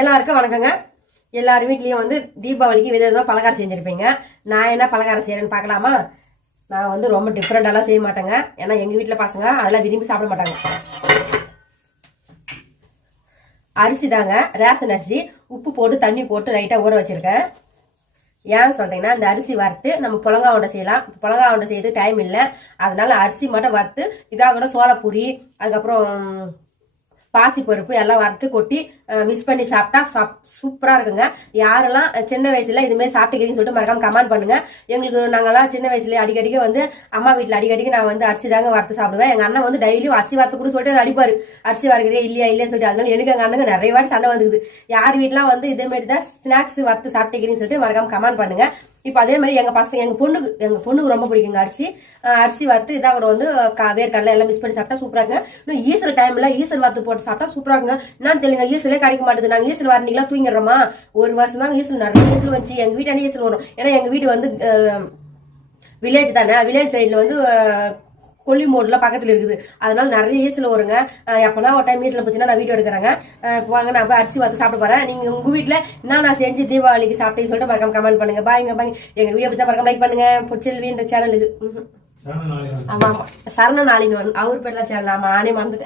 எல்லாருக்கும் வணக்கங்க. எல்லார் வீட்லேயும் வந்து தீபாவளிக்கு வித விதமாக பலகாரம் செஞ்சுருப்பீங்க. நான் என்ன பலகாரம் செய்கிறேன்னு பார்க்கலாமா? நான் வந்து ரொம்ப டிஃப்ரெண்ட்டெல்லாம் செய்ய மாட்டேங்க. ஏன்னா எங்கள் வீட்டில் பசங்க அதெல்லாம் விரும்பி சாப்பிட மாட்டாங்க. அரிசி தாங்க ரேஷன் அரிசி உப்பு போட்டு தண்ணி போட்டு லைட்டாக ஊற வச்சுருக்கேன். ஏன்னு சொல்கிறீங்கன்னா இந்த அரிசி வறுத்து நம்ம புலங்கா உண்டை செய்யலாம். புலங்கா உண்டை செய்யறதுக்கு டைம் இல்லை. அதனால அரிசி மட்டும் வறுத்து இதாக கூட சோளப்பூரி அதுக்கப்புறம் பாசிப்பருப்பு எல்லாம் வறுத்து கொட்டி மிக்ஸ் பண்ணி சாப்பிட்டா சாப் சூப்பராக இருக்குங்க. யாரெல்லாம் சின்ன வயசில் இதுமாரி சாப்பிட்டுக்கிறீங்கன்னு சொல்லிட்டு மறக்காம கமெண்ட் பண்ணுங்க. எங்களுக்கு நாங்கெல்லாம் சின்ன வயசுலேயே அடிக்கடிக்கு வந்து அம்மா வீட்டில் அடிக்கடிக்கு நான் வந்து அரிசி தாங்க வறுத்து சாப்பிடுவேன். எங்கள் அண்ணன் வந்து டெய்லியும் அரிசி வறுத்து கூட சொல்லிட்டு அடிப்பார். அரிசி வறுக்கிறே இல்லையா இல்லைன்னு சொல்லிட்டு. அதனால எனக்கு எங்கள் அண்ணனுக்கு நிறைய வாட்டி சண்டை வந்துக்குது யார் வீட்டெலாம் வந்து இதேமாரி தான் ஸ்நாக்ஸ் வறுத்து சாப்பிட்டுக்கிறீங்கன்னு சொல்லிட்டு மறக்காம கமெண்ட் பண்ணுங்கள் இப்போ அதே மாதிரி எங்கள் பசங்க எங்கள் பொண்ணுக்கு எங்கள் பொண்ணுக்கு ரொம்ப பிடிக்குங்க அரிசி. அரிசி வறுத்து இதாக கூட வந்து க வேர்க்கடலை எல்லாம் மிஸ் பண்ணி சாப்பிட்டா சூப்பராக இருக்குங்க இன்னும் ஈசல் டைமில் ஈசல் வறுத்து போட்டு சாப்பிட்டா சூப்பராக இருக்குங்க என்ன தெரியல ஈசலே கிடைக்க மாட்டேது. நாங்கள் ஈசல் வரணிக்கெல்லாம் தூங்கிடுறோமா? ஒரு வருஷம் தான் ஈசல் நிறைய ஈசல் வந்துச்சு. எங்கள் வீட்டானே ஈசல் வரும். ஏன்னா எங்கள் வீடு வந்து வில்லேஜ் தானே. வில்லேஜ் சைடில் வந்து கொல்லி மோட்ல பக்கத்தில் இருக்குது. அதனால நிறைய ஈசல் வருங்க. எப்பனா ஒரு டைம் ஈசல் போச்சுன்னா நான் வீடியோ எடுக்கிறேங்க. வாங்க நான் போய் அரிசி பார்த்து சாப்பிட போறேன். நீங்க உங்க வீட்டில் என்ன நான் செஞ்சு தீபாவளிக்கு சாப்பிட்டேன்னு சொல்லிட்டு மறக்காம கமெண்ட் பண்ணுங்க. பாய்ங்க பாய் எங்க வீடியோ பிடிச்சா மறக்காம லைக் பண்ணுங்க. பொச்செல்வின்ற சேனலுக்கு சரண நாளிகை ஆமா ஆமா. சரண நாளிங்க அவர் பேர் தான் சேனல் ஆமா நானே மறந்துட்டேன்.